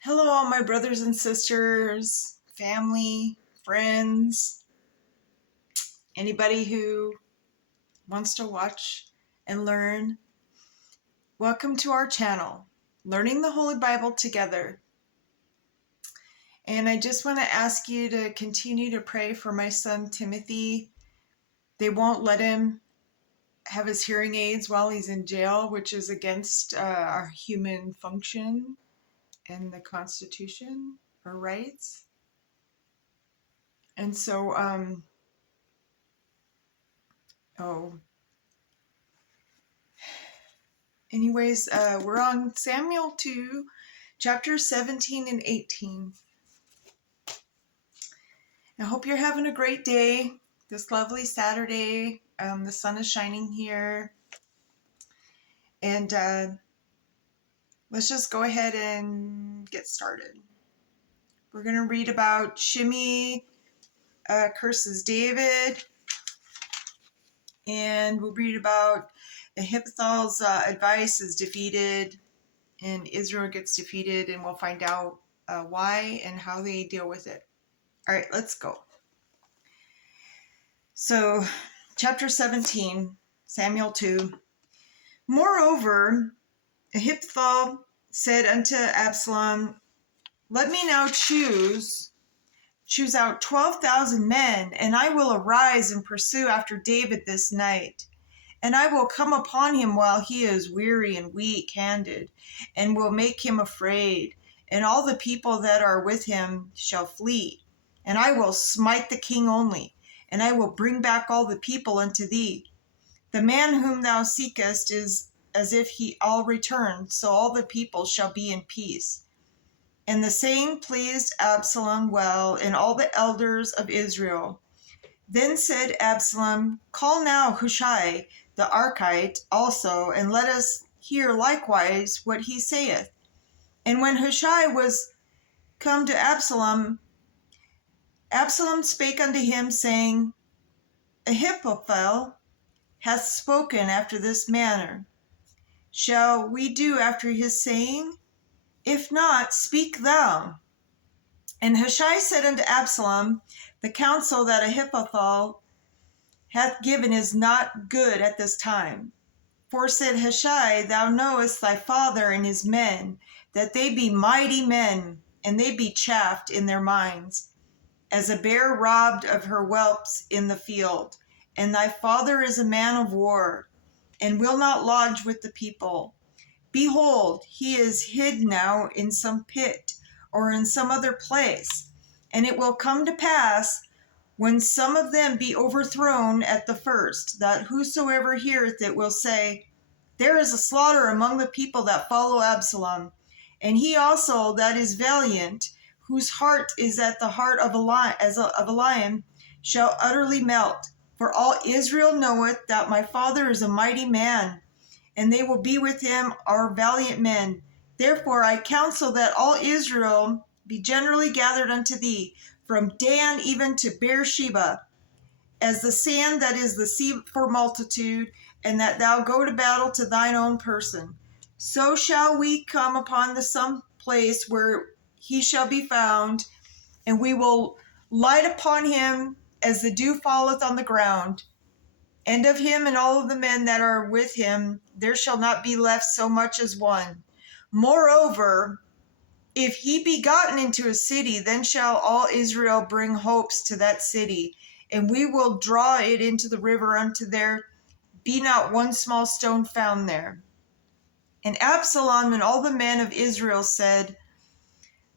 Hello, all my brothers and sisters, family, friends, anybody who wants to watch and learn. Welcome to our channel, Learning the Holy Bible Together. And I just want to ask you to continue to pray for my son Timothy. They won't let him have his hearing aids while he's in jail, which is against our human function and the Constitution or rights. And so, anyways, we're on Samuel 2, chapters 17 and 18. I hope you're having a great day, this lovely Saturday. The sun is shining here. And let's just go ahead and get started. We're going to read about Shimei curses David. And we'll read about Ahithophel's advice is defeated and Israel gets defeated, and we'll find out why and how they deal with it. All right, let's go. So, chapter 17, Samuel 2. Moreover, Ahithophel said unto Absalom, Let me now choose out 12,000 men, and I will arise and pursue after David this night. And I will come upon him while he is weary and weak-handed, and will make him afraid. And all the people that are with him shall flee. And I will smite the king only, and I will bring back all the people unto thee. The man whom thou seekest is as if he all returned, so all the people shall be in peace. And the saying pleased Absalom well, and all the elders of Israel. Then said Absalom, Call now Hushai the Archite also, and let us hear likewise what he saith. And when Hushai was come to Absalom, Absalom spake unto him, saying, Ahithophel hath spoken after this manner. Shall we do after his saying? If not, speak thou. And Hushai said unto Absalom, The counsel that Ahithophel hath given is not good at this time. For said Hushai, Thou knowest thy father and his men, that they be mighty men, and they be chaffed in their minds, as a bear robbed of her whelps in the field. And thy father is a man of war, and will not lodge with the people. Behold, he is hid now in some pit, or in some other place. And it will come to pass, when some of them be overthrown at the first, that whosoever heareth it will say, There is a slaughter among the people that follow Absalom. And he also that is valiant, whose heart is at the heart of a lion, shall utterly melt. For all Israel knoweth that my father is a mighty man, and they will be with him are valiant men. Therefore I counsel that all Israel be generally gathered unto thee, from Dan even to Beersheba, as the sand that is the sea for multitude, and that thou go to battle to thine own person. So shall we come upon some place where he shall be found, and we will light upon him as the dew falleth on the ground. And of him and all of the men that are with him, there shall not be left so much as one. Moreover, if he be gotten into a city, then shall all Israel bring hopes to that city, and we will draw it into the river unto there be not one small stone found there. And Absalom and all the men of Israel said,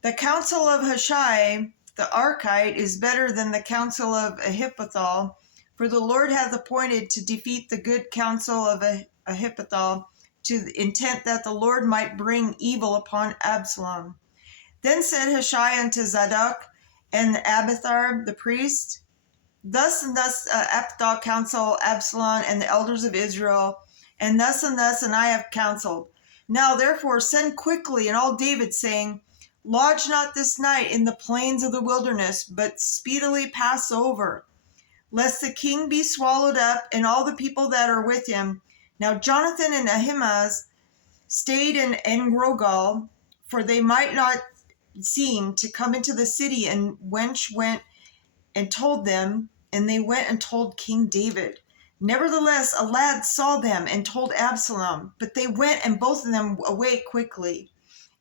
The counsel of Hushai the Archite is better than the counsel of Ahithophel, for the Lord hath appointed to defeat the good counsel of Ahithophel, to the intent that the Lord might bring evil upon Absalom. Then said Hushai unto Zadok and Abiathar the priest, Thus and thus Ahithophel counsel Absalom and the elders of Israel, and I have counseled. Now therefore send quickly and all David, saying, Lodge not this night in the plains of the wilderness, but speedily pass over. lest the king be swallowed up, and all the people that are with him. Now Jonathan and Ahimaaz stayed in Enrogel, for they might not seem to come into the city. And wench went and told them, and they went and told King David. Nevertheless, a lad saw them and told Absalom, but they went and both of them away quickly,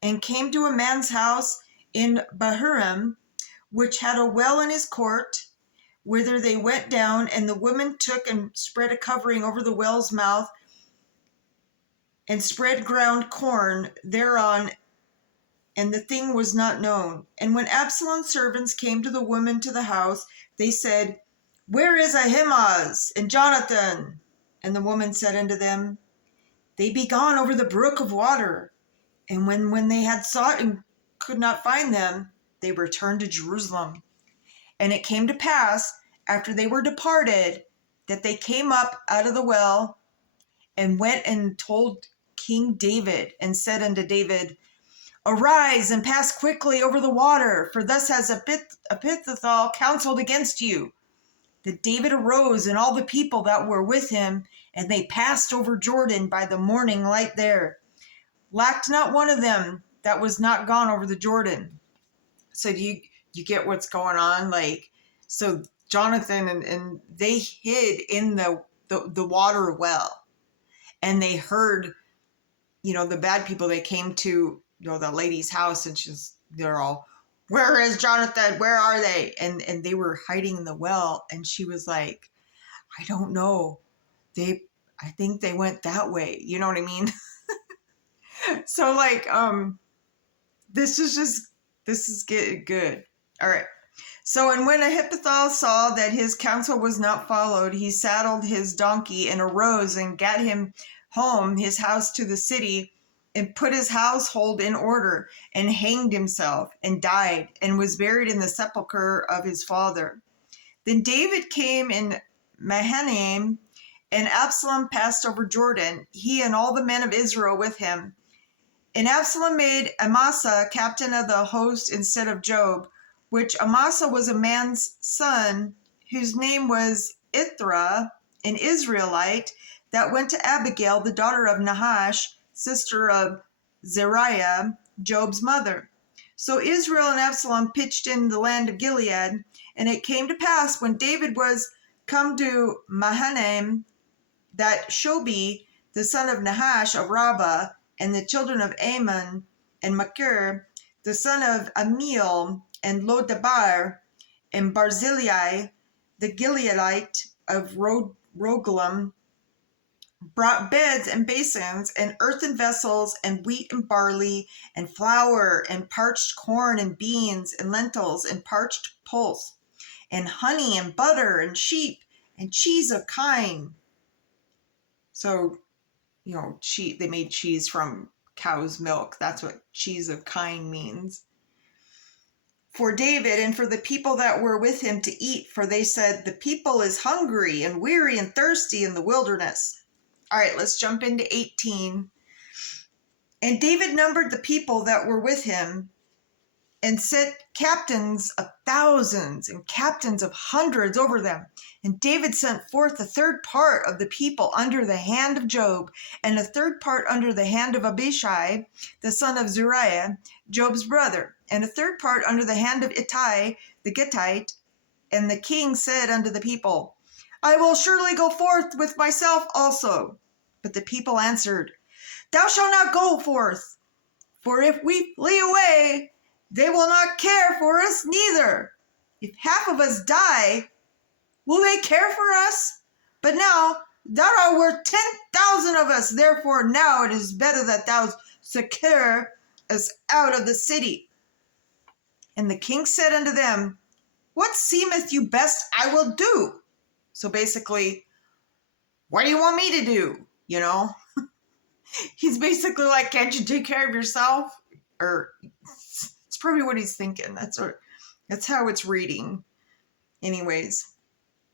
and came to a man's house in Bahurim, which had a well in his court, whither they went down, and the woman took and spread a covering over the well's mouth, and spread ground corn thereon, and the thing was not known. And when Absalom's servants came to the woman to the house, they said, Where is Ahimaaz and Jonathan? And the woman said unto them, They be gone over the brook of water. And when they had sought and could not find them, they returned to Jerusalem. And it came to pass, after they were departed, that they came up out of the well, and went and told King David, and said unto David, Arise and pass quickly over the water, for thus has Ahithophel counseled against you. That David arose, and all the people that were with him, and they passed over Jordan by the morning light there. Lacked not one of them that was not gone over the Jordan. So do you get what's going on? Like, so Jonathan and they hid in the water well, and they heard, the bad people. They came to, the lady's house, and they're all, Where is Jonathan? Where are they? And they were hiding in the well, and she was like, I don't know. I think they went that way. You know what I mean? So like, this is getting good. All right. So, and when Ahithophel saw that his counsel was not followed, he saddled his donkey and arose and gat him home his house to the city, and put his household in order, and hanged himself, and died, and was buried in the sepulchre of his father. Then David came in Mahanaim, and Absalom passed over Jordan, he and all the men of Israel with him. And Absalom made Amasa captain of the host instead of Joab, which Amasa was a man's son, whose name was Ithra, an Israelite, that went to Abigail, the daughter of Nahash, sister of Zeruiah, Job's mother. So Israel and Absalom pitched in the land of Gilead, and it came to pass, when David was come to Mahanaim, that Shobi, the son of Nahash of Rabbah, and the children of Ammon, and Machir, the son of Amiel, and Lodabar, and Barzillai, the Gileadite of Rogelim, brought beds and basins, and earthen vessels, and wheat and barley, and flour, and parched corn, and beans, and lentils, and parched pulse, and honey, and butter, and sheep, and cheese of kine. So, they made cheese from cow's milk. That's what cheese of kine means. For David and for the people that were with him to eat, for they said, The people is hungry and weary and thirsty in the wilderness. All right, let's jump into 18. And David numbered the people that were with him, and set captains of thousands and captains of hundreds over them. And David sent forth a third part of the people under the hand of Joab, and a third part under the hand of Abishai, the son of Zeruiah, Job's brother, and a third part under the hand of Ittai, the Gittite. And the king said unto the people, I will surely go forth with myself also. But the people answered, Thou shalt not go forth, for if we flee away, they will not care for us neither. If half of us die, will they care for us? But now thou art worth 10,000 of us. Therefore now it is better that thou secure us out of the city. And the king said unto them, What seemeth you best I will do? So basically, what do you want me to do? He's basically like, can't you take care of yourself? Or it's probably what he's thinking. That's how it's reading. Anyways.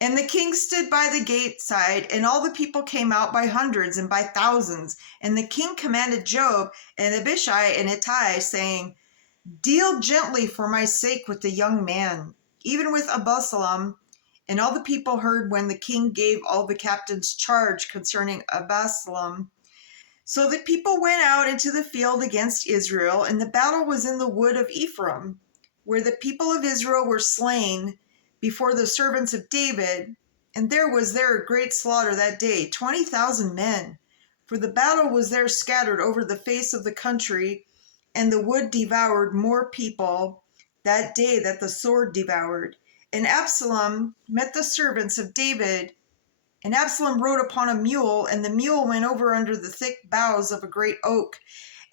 And the king stood by the gate side, and all the people came out by hundreds and by thousands. And the king commanded Joab and Abishai and Ittai, saying, Deal gently for my sake with the young man, even with Absalom, And all the people heard when the king gave all the captains charge concerning Absalom. So the people went out into the field against Israel, and the battle was in the wood of Ephraim, where the people of Israel were slain before the servants of David. And there was there a great slaughter that day, 20,000 men. For the battle was there scattered over the face of the country, and the wood devoured more people that day that the sword devoured. And Absalom met the servants of David, and Absalom rode upon a mule, and the mule went over under the thick boughs of a great oak,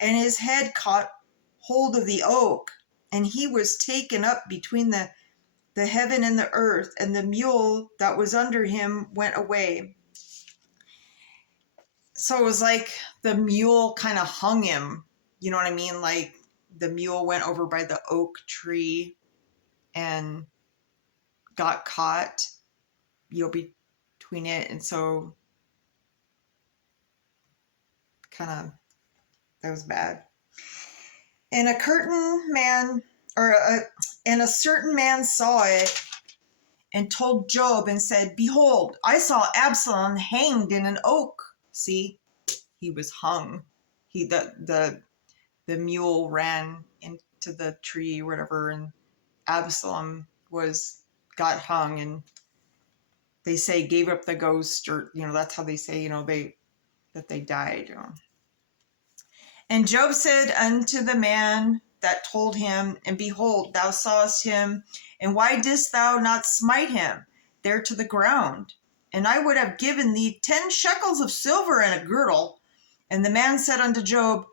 and his head caught hold of the oak, and he was taken up between the heaven and the earth, and the mule that was under him went away. So it was like the mule kind of hung him. You know what I mean? Like the mule went over by the oak tree and got caught, between it. And so kind of, that was bad. And a certain man saw it and told Job and said, "Behold, I saw Absalom hanged in an oak." See, he was hung. The mule ran into the tree or whatever, and Absalom got hung, and they say gave up the ghost, or that's how they say that they died. And Job said unto the man that told him, "And behold, thou sawest him, and why didst thou not smite him there to the ground? And I would have given thee 10 shekels of silver and a girdle." And the man said unto Job,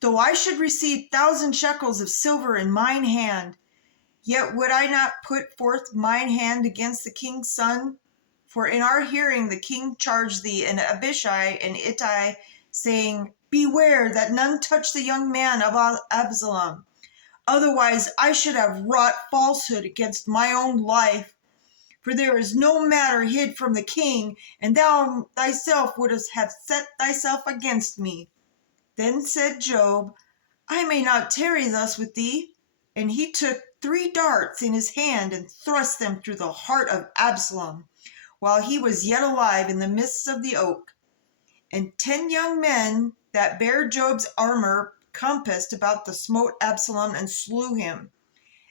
"Though I should receive 1,000 shekels of silver in mine hand, yet would I not put forth mine hand against the king's son. For in our hearing the king charged thee and Abishai and Ittai, saying, Beware that none touch the young man of Absalom. Otherwise I should have wrought falsehood against my own life. For there is no matter hid from the king, and thou thyself wouldst have set thyself against me." Then said Job, "I may not tarry thus with thee." And he took 3 darts in his hand and thrust them through the heart of Absalom, while he was yet alive in the midst of the oak. And 10 young men that bare Job's armor compassed about the smote Absalom and slew him.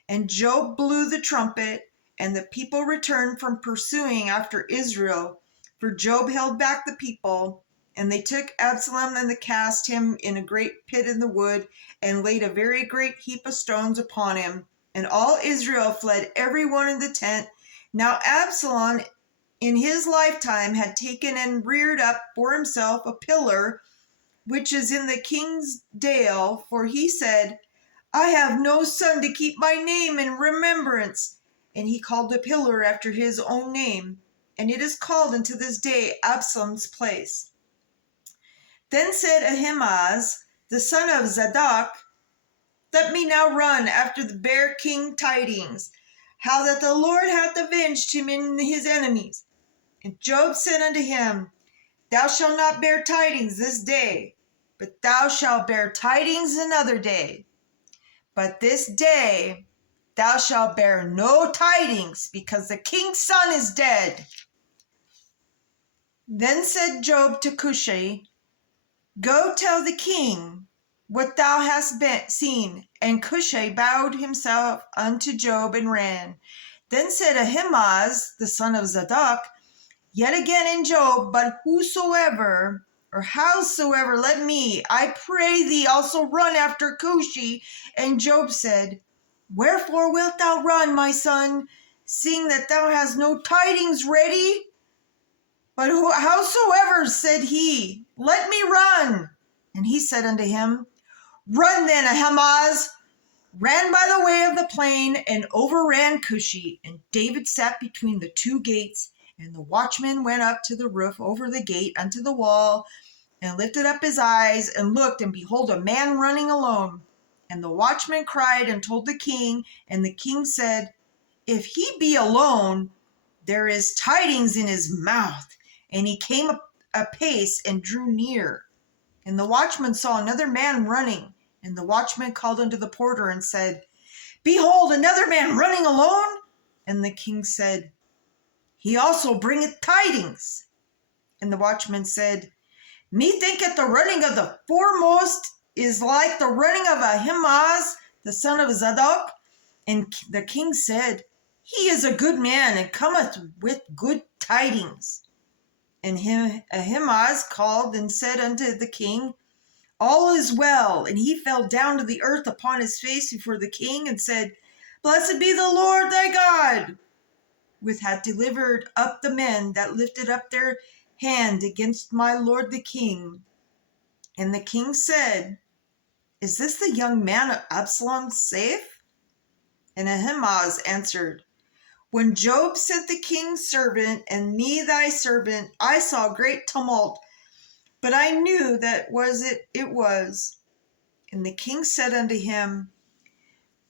And Job blew the trumpet, and the people returned from pursuing after Israel, for Job held back the people. And they took Absalom and cast him in a great pit in the wood, and laid a very great heap of stones upon him. And all Israel fled every one in the tent. Now Absalom in his lifetime had taken and reared up for himself a pillar, which is in the king's dale, for he said, "I have no son to keep my name in remembrance." And he called the pillar after his own name, and it is called unto this day Absalom's place. Then said Ahimaaz, the son of Zadok, "Let me now run after the bear king tidings, how that the Lord hath avenged him in his enemies." And Job said unto him, "Thou shalt not bear tidings this day, but thou shalt bear tidings another day. But this day thou shalt bear no tidings, because the king's son is dead." Then said Job to Cushi, "Go tell the king what thou hast seen." And Cushi bowed himself unto Job and ran. Then said Ahimaaz, the son of Zadok, yet again in Job, "But whosoever or howsoever, let me, I pray thee, also run after Cushi." And Job said, "Wherefore wilt thou run, my son, seeing that thou hast no tidings ready?" But howsoever, said he, "let me run." And he said unto him, "Run then." Ahimaaz ran by the way of the plain and overran Cushi. And David sat between the 2 gates. And the watchman went up to the roof over the gate unto the wall, and lifted up his eyes, and looked, and behold, a man running alone. And the watchman cried and told the king, and the king said, "If he be alone, there is tidings in his mouth." And he came apace and drew near. And the watchman saw another man running. And the watchman called unto the porter and said, "Behold, another man running alone." And the king said, he also bringeth tidings. And the watchman said, Methinketh the running of the foremost is like the running of Ahimaaz, the son of Zadok. And the king said, He is a good man, and cometh with good tidings. And Ahimaaz called and said unto the king, All is well. And he fell down to the earth upon his face before the king, and said, Blessed be the Lord thy God, which hath delivered up the men that lifted up their hand against my lord the king. And the king said, Is this the young man of Absalom safe? And Ahimaaz answered, When Job sent the king's servant and me thy servant, I saw great tumult, but I knew that it was. And the king said unto him,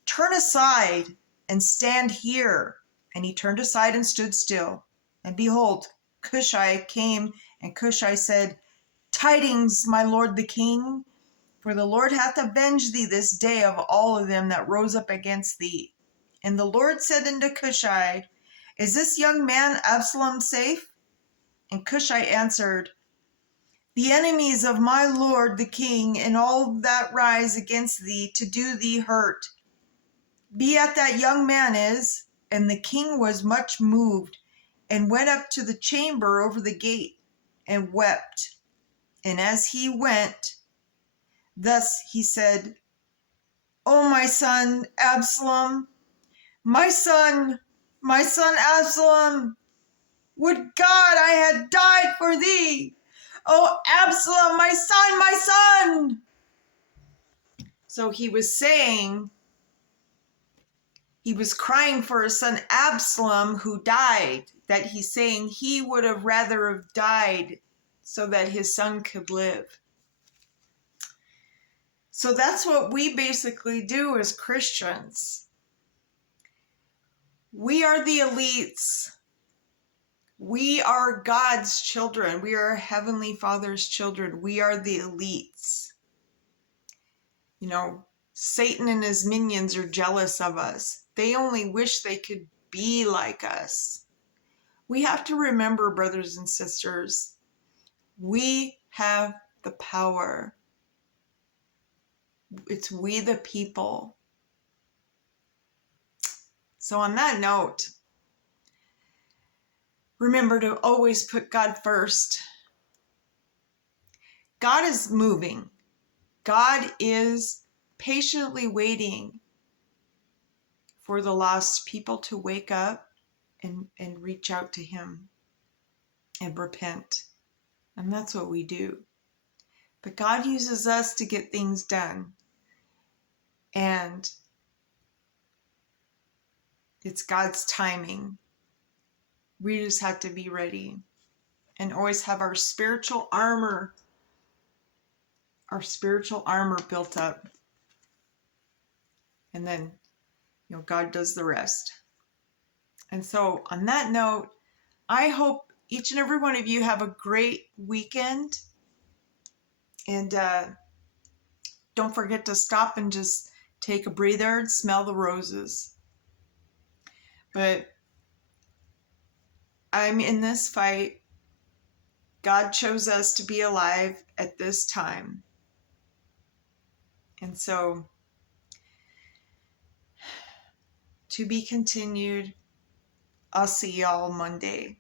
Turn aside and stand here. And he turned aside and stood still. And behold, Cushai came, and Cushai said, Tidings, my lord the king, for the Lord hath avenged thee this day of all of them that rose up against thee. And the Lord said unto Cushai, Is this young man Absalom safe? And Cushai answered, The enemies of my lord the king, and all that rise against thee to do thee hurt, be at that young man is. And the king was much moved, and went up to the chamber over the gate, and wept. And as he went, thus he said, O my son Absalom, my son Absalom, would God I had died for thee! O Absalom, my son, my son! So he was saying, he was crying for his son Absalom who died, that he's saying he would have rather have died so that his son could live. So that's what we basically do as Christians. We are the elites. We are God's children. We are Heavenly Father's children. We are the elites. You know, Satan and his minions are jealous of us. They only wish they could be like us. We have to remember, brothers and sisters, we have the power. It's we the people. So on that note, remember to always put God first. God is moving. God is patiently waiting for the lost people to wake up and reach out to him and repent. And that's what we do. But God uses us to get things done. And it's God's timing. We just have to be ready and always have our spiritual armor built up. And then, God does the rest. And so on that note, I hope each and every one of you have a great weekend. And don't forget to stop and just take a breather and smell the roses. But I'm in this fight. God chose us to be alive at this time. And so, to be continued. I'll see y'all Monday.